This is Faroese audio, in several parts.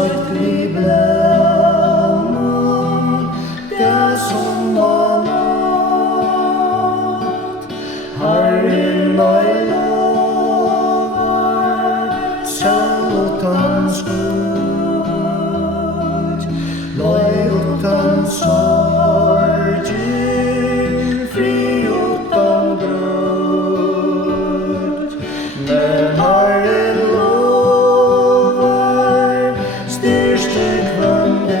søtt vi blømmer, det som var natt. Herren og lover, søl utan skudd, løy utan sorger, fri utan brudd. Men Herren lover, styrste kvann dag,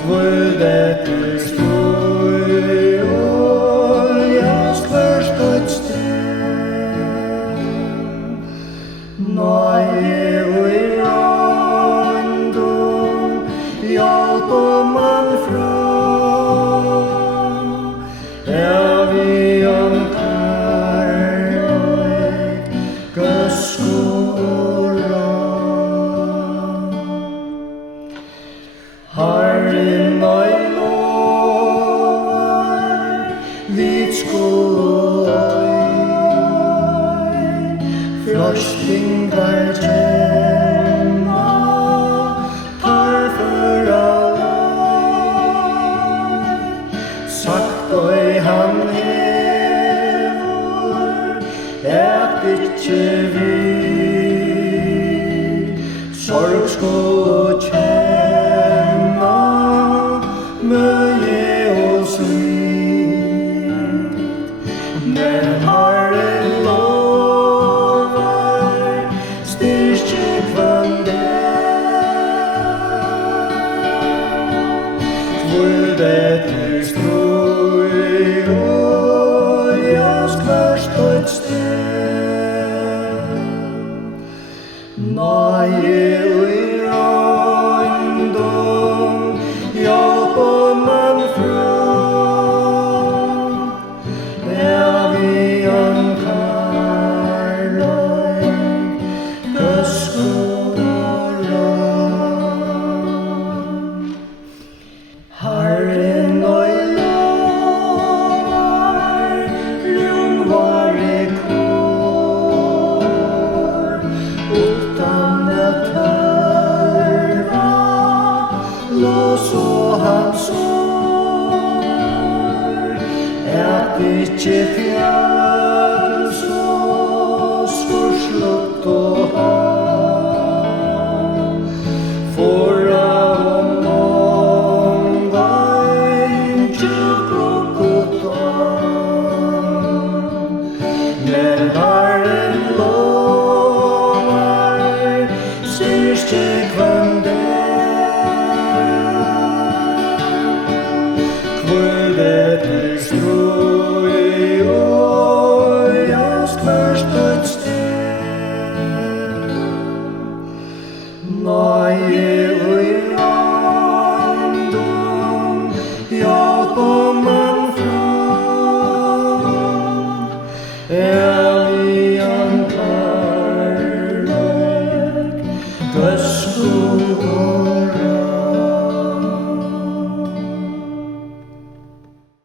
kvöld etter støy og jast først et sted. Nei, og i random, hjelp og man fra, vi om kærleik, gøsku og ran. Herren og lover, vi skulle frostingar kjenna, tarfor allei. Sagt og han hever, et ikkje vi, sorg skulle kjenna, møye og slit. Men Herren lover, styrke kvann dag, kvöld etter støy og jast først et sted. Nei, og i random, hjelp og man fra, vi om kærleik, gøsku og ran. Herren og lover, rungvare kår, utan at tørva, lås og hans